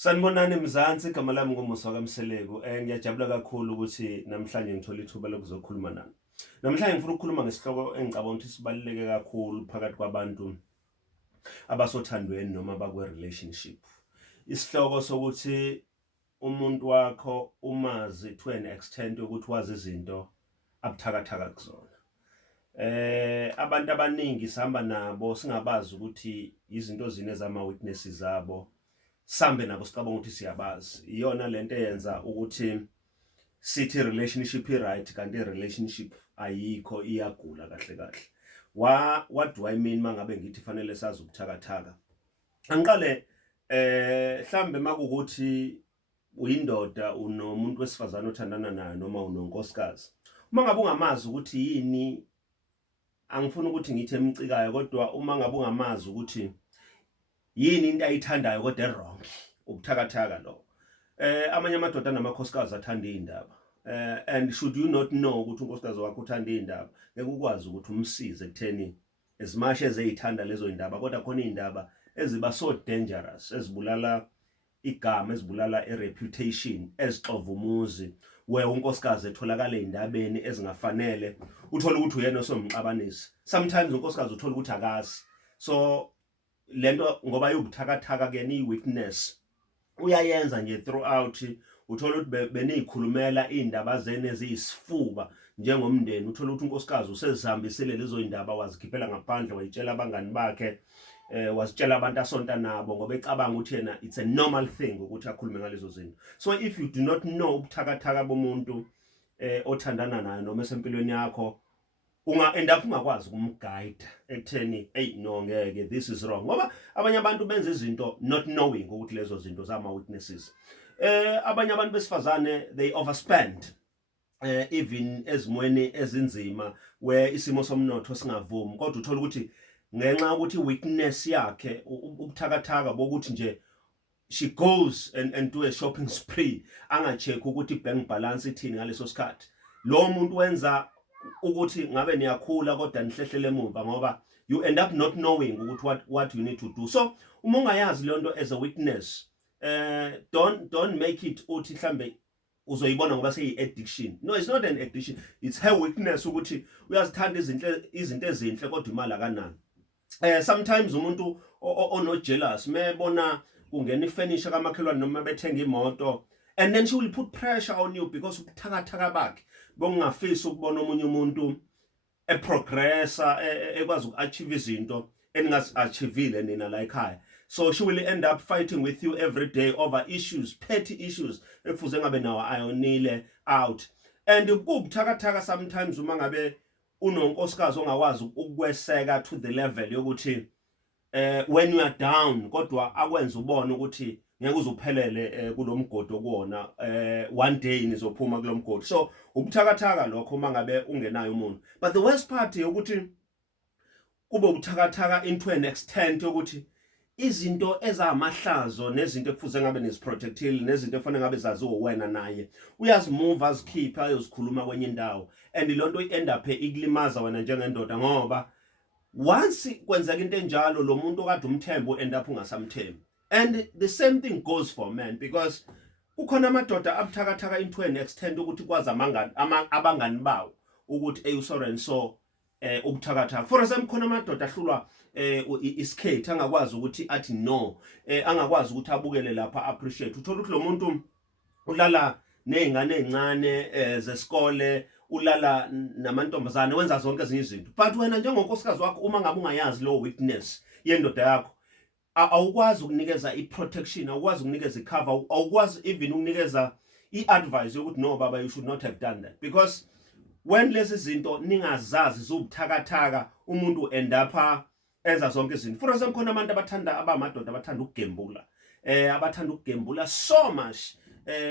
Sanibonani Mzansi, igama lami nguMusa kaMseleku. Ngiyajabula kakhulu ukuthi namhlanje ngithola ithuba lokuzokhuluma nani. Namhlanje ngifuna ukukhuluma ngesihloko engicabanga ukuthi sibaluleke kakhulu phakathi kwabantu abasothandweni noma bakwe-relationship. Isihloko sokuthi umuntu wakho umazi to an extent yokuthi wazi izinto abuthakathaka kuzona. Abantu abaningi sihamba nabo singabazi ukuthi izinto zine zama-weaknesses zabo. Sambe nabo sicabanga ukuthi siyabazi. Iyona lento eyenza ukuthi sithi relationship right kanti relationship ayikho iyagula kahle kahle. What do I mean mangabe ngithi fanele sazi ubuthakathaka? Angiqale mhlambe makukuthi uyindoda unomuntu wesifazane othandana naye noma unonkosikazi. Uma ngabe ungamazi ukuthi yini, angifuni ukuthi ngithi emcikayo, kodwa uma ngabe ungamazi ukuthi yini into ayithandayo kodwa wrong, ubuthakathaka lo. Amanye amadoda namakhosikazi athanda indaba. And should you not know ukuthi unkosikazi wakho uthanda indaba, ngeke ukwazi ukuthi umsize ekutheni as much as eyithanda lezo indaba, kodwa khona indaba eziba so dangerous, ezibulala igama, ezibulala reputation, ezixova umuzi, where unkosikazi etholakala endabeni ezingafanele, uthola ukuthi uyena osomxabanisi. Sometimes unkosikazi uthola ukuthi akazi. So lento ngoba yubuthakathaka ke ni weakness uyayenza nje throughout, uthola ukuthi benikhulumela indaba zene eziyisifuba njengomndeni. Uthola ukuthi unkosikazi usezihambisile lezo indaba, wazikhiphela ngaphandle, wayitshela abangani bakhe, wazitshela abantu asonta nabo ngoba ecabanga ukuthi yena it's a normal thing ukuthi akhulume ngalezo zinto. So if you do not know ubuthakathaka bomuntu othandana naye noma esempilweni yakho, end up ungakwazi ukumguide ekutheni hey no ngeke, this is wrong, ngoba abanye abantu benza izinto not knowing ukuthi lezo zinto zama weaknesses. Abanye abantu besifazane they overspend even ezimweni ezinzima where isimo somnotho singavumi, kodwa uthola ukuthi ngenxa ukuthi weakness yakhe ubuthakathaka bokuthi nje she goes and do a shopping spree, angacheck ukuthi bank balance ithini ngaleso sikhathi. Lo muntu wenza ukuthi ngabe niyakhula kodwa nihlehlele emuva ngoba you end up not knowing ukuthi what you need to do. So uma ungayazi lento as a weakness, don't make it uthi mhlambe uzoyibona ngoba seyi-addiction. No, it's not an addiction, it's her weakness ukuthi uyazithanda izinto ezinhle kodwa imali akanani. Sometimes umuntu ono jealous mebona kungena ifurniture kamakhelwane noma bethenga imoto, and then she will put pressure on you because ubuthakathaka bakhe bongafisa ukubona omunye umuntu eprogressa, ekwazi uku-achieve izinto eningazi-achievile nina la ekhaya. So she will end up fighting with you every day over issues, petty issues ekufuze ngabe nawo ayonile out. And kubuthakathaka sometimes uma ngabe unonkosikazi ongawazi ukweseka to the level yokuthi when you are down kodwa akwenza ubone ukuthi ngeke uzuphelele kulomgodi okuwona, one day nizophuma kulomgodi. So ubuthakathaka lokho uma ngabe ungenayo umuntu. But the worst part ukuthi kube ubuthakathaka into an extent yokuthi izinto ezamahlazo nezinto ekufuze ngabe niziprotectile nezinto efanele ngabe zaziwo wena naye uyazimove azikhipha ayozikhuluma kwenye indawo, and lonto i-end up ikulimaza wena njengendoda ngoba once kwenzeka into enjalo lo muntu okade umthembu end up ungasamthembi. And the same thing goes for men, because kukhona amadoda abuthakathaka into an extent ukuthi kwazi abangani bawo ukuthi sorry and so ubuthakathaka. For example, khona amadoda ahlulwa iskate, angakwazi ukuthi athi no, angakwazi ukuthi abukele lapha appreciate. Uthola ukuthi lo muntu ulala nezingane ezincane zesikole, ulala namantombazane, wenza zonke ezinye izinto. But wena njengonkosikazi wakho uma ngabe ungayazi lo weakness yendoda yakho, awukwazi ukunikeza i-protection, awukwazi ukunikeza i-cover, awukwazi even ukunikeza i-advice yokuthi no baba, you should not have done that. Because when lezi zinto ningazazi zubuthakathaka, umuntu end up enza zonke izinto. For example, khona abantu abamadoda abathanda ukugembula, abathanda ukugembula so much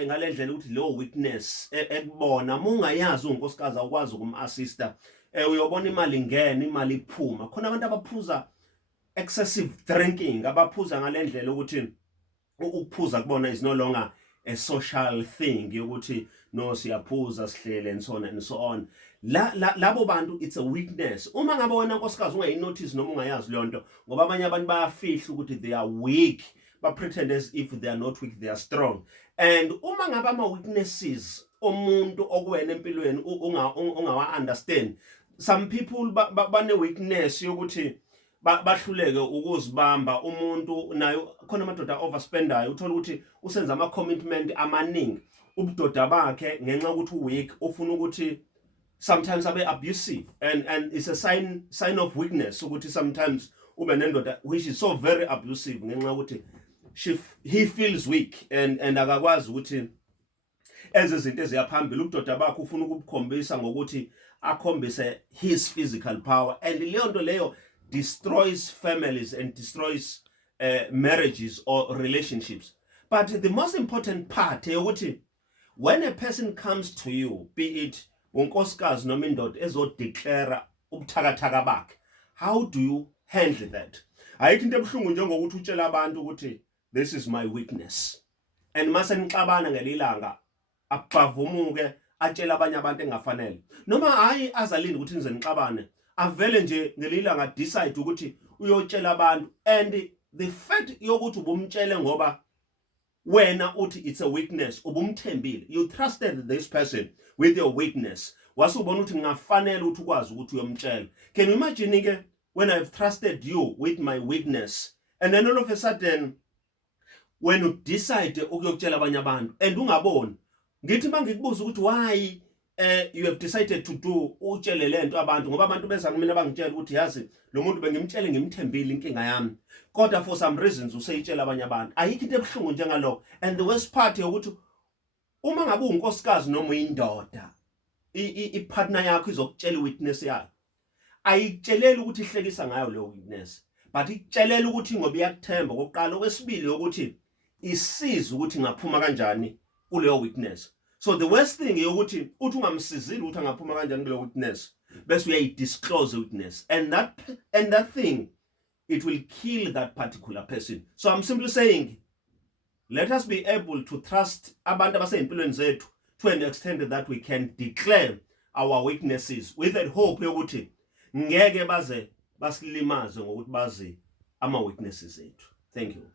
ngalendlela ukuthi lo weakness ekubona uma ungayazi unkosikazi awukwazi ukum-assista, uyobona imali ingena imali iphuma. Khona abantu abaphuza excessive drinking, abaphuza ngalendlela ukuthi ukuphuza kubona is no longer a social thing yokuthi no siyaphuza sihlele and so on and so on. Labo bantu it's a weakness. Uma ngabe wena nkosikazi ungayinotice noma ungayazi lonto, ngoba abanye abantu bayafihla ukuthi they are weak, pretend as if they are not weak, they are strong. And uma ngaba ama-weaknesses omuntu okuwena empilweni ungawa-understand, some people bane-weakness yokuthi bahluleke ukuzibamba. Umuntu nayo khona amadoda overspendayo, uthola ukuthi usenza ama-commitment amaningi ubudoda bakhe ngenxa ukuthi uweak, ufuna ukuthi sometimes abe abusive, and it's a sign of weakness ukuthi sometimes ube nendoda which is so very abusive ngenxa ukuthi he feels weak and akakwazi ukuthi eze zinto eziyaphambili. Ubudoda bakhe ufuna ukubukhombisa ngokuthi akhombise his physical power, and leyo nto leyo destroys families and destroys marriages or relationships. But the most important part yokuthi when a person comes to you, be it unkosikazi noma indoda ezodeclare ubuthakathaka bakhe, how do you handle that? Ayikho into ebuhlungu njengokuthi utshela abantu ukuthi this is my weakness, and mase nixabana ngelilanga akubavumuke atshela abanye abantu engafanele, noma hayi azalinde ukuthi nize nixabane, avele nje ngelilanga decide ukuthi uyotshela abantu. And the fact yokuthi ubumtshele ngoba wena uthi it's a weakness, ubumthembile, you trusted this person with your weakness, wasubona ukuthi ngafanele ukuthi ukwazi ukuthi uyomtshela. Can you imagine ke when I've trusted you with my weakness, and then all of a sudden when you decide ukuyokutshela abanye abantu and ungaboni, ngithi mangikubuza ukuthi why you have decided to do utshele lento abantu, ngoba abantu beza kumina bangitshela ukuthi yazi lo muntu bengimtshele ngimthembile inkinga yami, kodwa for some reasons useyitshela abanye abantu. Ayikho into ebuhlungu njengalo. And the worst part ukuthi uma ngabe unkosikazi noma uyindoda, ipartner yakho izokutshela weakness yakho, ayikutsheleli ukuthi ihlekisa ngayo leyo weakness, but ikutshelela ukuthi ngoba iyakuthemba kokuqala. Okwesibili ukuthi isiza ukuthi ngaphuma kanjani kuleyo weakness. So the worst thing ukuthi uthi ungamsizile ukuthi angaphuma kanjani kuleyo weakness, bese uyayidisclose weakness, and that thing, it will kill that particular person. So I'm simply saying, let us be able to trust abantu abasempilweni zethu to an extent that we can declare our weaknesses with that hope yokuthi ngeke baze basilimaze ngokuthi bazi ama weaknesses ethu. Thank you.